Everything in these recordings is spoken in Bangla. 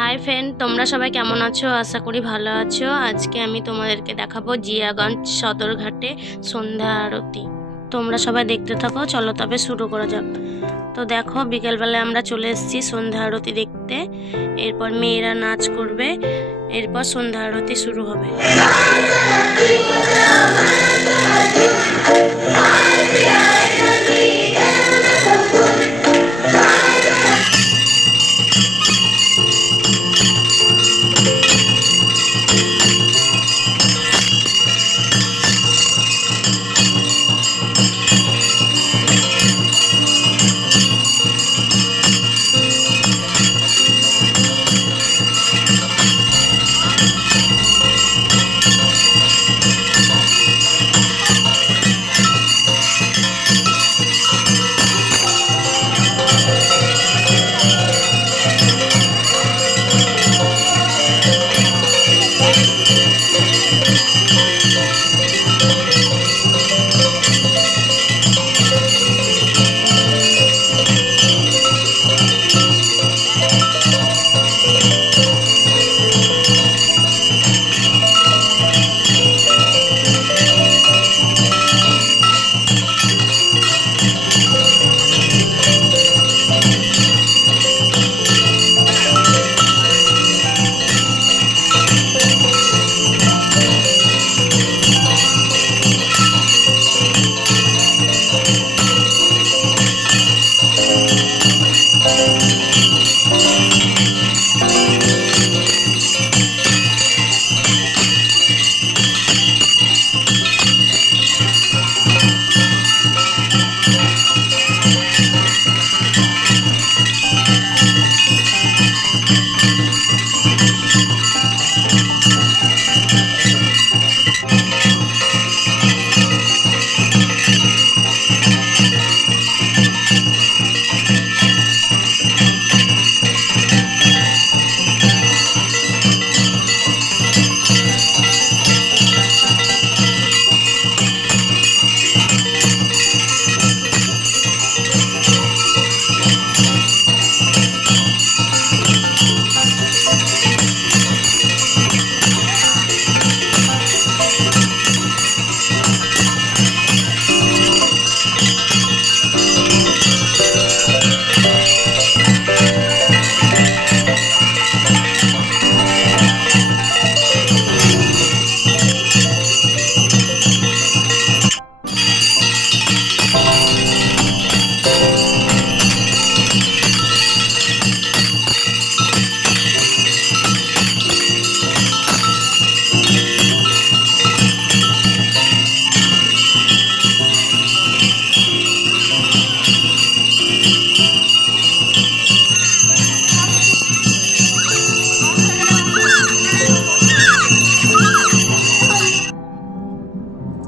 হাই ফ্রেন্ড, তোমরা সবাই কেমন আছো? আশা করি ভালো আছো। আজকে আমি তোমাদেরকে দেখাবো জিয়াগঞ্জ সদরঘাটে সন্ধ্যা আরতি। তোমরা সবাই দেখতে থাকো, চলো তবে শুরু করা যাক। তো দেখো, বিকেলবেলায় আমরা চলে এসেছি সন্ধ্যা আরতি দেখতে। এরপর মেয়েরা নাচ করবে, এরপর সন্ধ্যা আরতি শুরু হবে।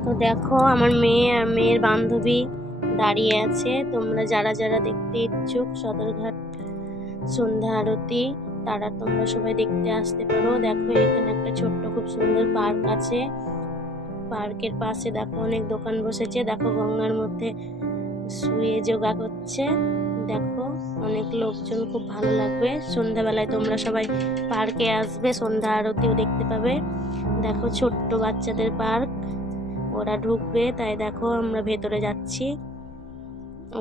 তো দেখো, আমার মেয়ে আর মেয়ের বান্ধবী দাঁড়িয়ে আছে। তোমরা যারা যারা দেখতে ইচ্ছুক সদরঘাট সন্ধ্যা আরতি, তারা তোমরা সবাই দেখতে আসতে পারো। দেখো, এখানে একটা ছোট্ট খুব সুন্দর পার্ক আছে। পার্কের পাশে দেখো অনেক দোকান বসেছে। দেখো, গঙ্গার মধ্যে শুয়ে যোগা করছে। দেখো, অনেক লোকজন, খুব ভালো লাগবে। সন্ধ্যাবেলায় তোমরা সবাই পার্কে আসবে, সন্ধ্যা আরতিও দেখতে পাবে। দেখো, ছোট্ট বাচ্চাদের পার্ক, ওরা ঢুকবে, তাই দেখো আমরা ভেতরে যাচ্ছি।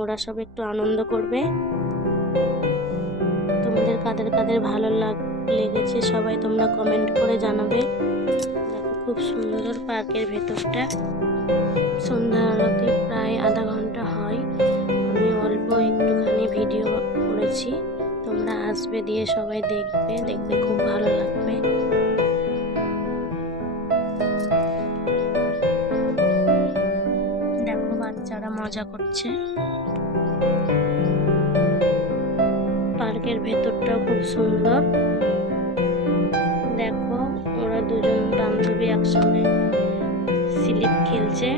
ওরা সব একটু আনন্দ করবে। তোমাদের কাদের কাদের ভালো লেগেছে সবাই তোমরা কমেন্ট করে জানাবে। দেখো, খুব সুন্দর পার্কের ভেতরটা। সন্ধ্যা আরতি প্রায় আধা ঘন্টা হয়। আমি অল্প একটুখানি ভিডিও করেছি। তোমরা আসবে, দিয়ে সবাই দেখবে, দেখতে খুব ভালো লাগবে। দেখো, বাচ্চারা মজা করছে। পার্কের ভেতরটাও খুব সুন্দর। দেখো, ওরা দুজন বান্ধবী একসঙ্গে স্লিপ খেলছে।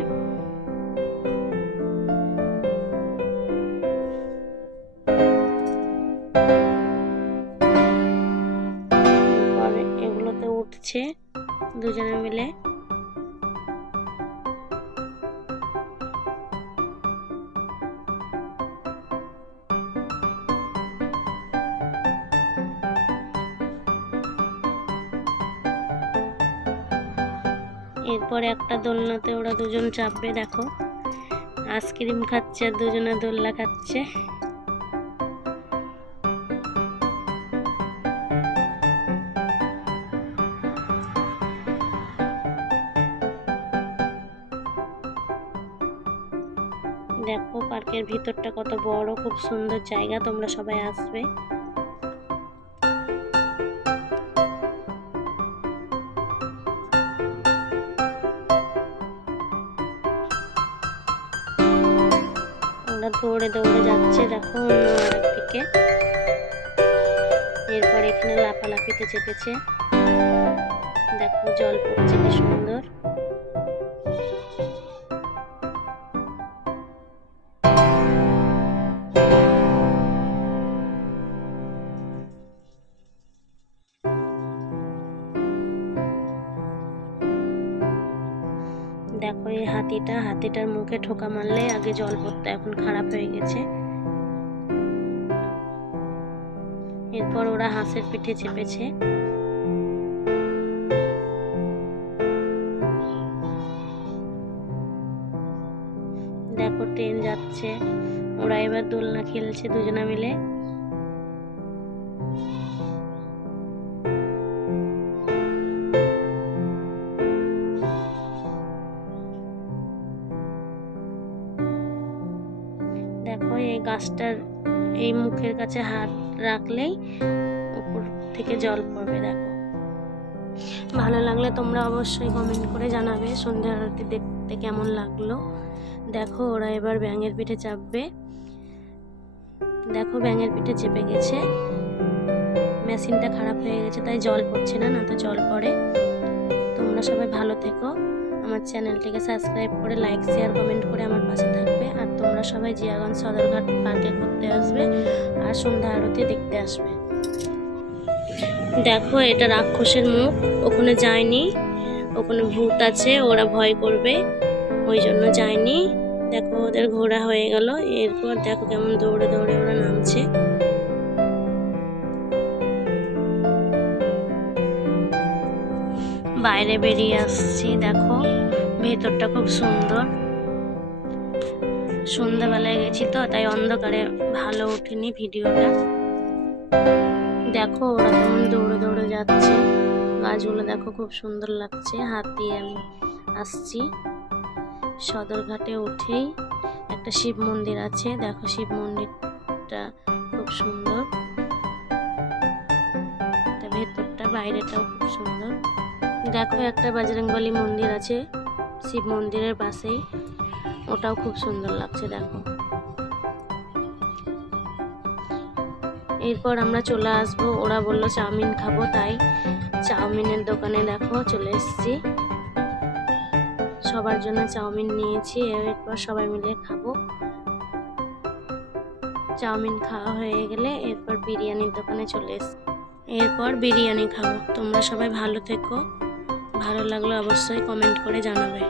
এগুলোতে উঠছে দুজনে মিলে। এরপর একটা দোলনাতে ওরা দুজন চাপবে। দেখো আইসক্রিম খাচ্ছে আর দুজনে দোলনা খাচ্ছে। দেখো পার্কের ভিতরটা কত বড়, খুব সুন্দর জায়গা, তোমরা সবাই আসবে। ওরা দৌড়ে দৌড়ে যাচ্ছে দেখো অন্য আরেকদিকে। এরপর এখানে লাফালাফিতে চেপেছে, দেখো জল পড়ছে কি সুন্দর। দেখো এই হাতিটার মুখে ঠোকা মারলে আগে জল পড়তো, এখন খারাপ হয়ে গেছে। এরপর ওরা হাঁসের পিঠে চেপেছে। দেখো ট্রেন যাচ্ছে, ওরা এবার দোলনা খেলছে দুজনা মিলে। দেখো এই গাছটার এই মুখের কাছে হাত রাখলেই উপর থেকে জল পড়বে। দেখো ভালো লাগলে তোমরা অবশ্যই কমেন্ট করে জানাবে সন্ধ্যা আরতি দেখতে কেমন লাগলো। দেখো ওরা এবার ব্যাঙের পিঠে চাপবে। দেখো ব্যাঙের পিঠে চেপে গেছে, মেশিনটা খারাপ হয়ে গেছে তাই জল পড়ছে না, না তো জল পড়ে। তোমরা সবাই ভালো থেকো, আমার চ্যানেলটিকে সাবস্ক্রাইব করে লাইক শেয়ার কমেন্ট করে আমার পাশে থাকবে। আর তোমরা সবাই জিয়াগঞ্জ সদরঘাট পার্কে ঘুরতে আসবে আর সন্ধ্যা আরতি দেখতে আসবে। দেখো এটা রাক্ষসের মুখ, ওখানে যায়নি, ওখানে ভূত আছে, ওরা ভয় করবে ওই জন্য যায়নি। দেখো ওদের ঘোরা হয়ে গেল। এরপর দেখো কেমন দৌড়ে দৌড়ে ওরা নামছে। বাইরে বেরিয়ে আসছি, দেখো ভেতরটা খুব সুন্দর। সন্ধ্যাবেলায় গেছি তো তাই অন্ধকারে ভালো ওঠেনি ভিডিওটা। দেখো ওরা কেমন দৌড়ে দৌড়ে যাচ্ছে, গাছগুলো দেখো খুব সুন্দর লাগছে। হাত দিয়ে আমি আসছি। সদরঘাটে উঠেই একটা শিব মন্দির আছে, দেখো শিব মন্দিরটা খুব সুন্দর, ভেতরটা বাইরেটাও খুব সুন্দর। দেখো একটা বজরংবলী মন্দির আছে শিব মন্দিরের পাশেই, ওটাও খুব সুন্দর লাগছে। দেখো এরপর আমরা চলে আসবো, ওরা বললো চাউমিন খাবো তাই চাউমিনের দোকানে দেখো চলে এসেছি। সবার জন্য চাউমিন নিয়েছি, এরপর সবাই মিলে খাবো। চাউমিন খাওয়া হয়ে গেলে এরপর বিরিয়ানির দোকানে চলে এসেছি, এরপর বিরিয়ানি খাবো। তোমরা সবাই ভালো থেকো, ভালো লাগলে অবশ্যই কমেন্ট করে জানাবে।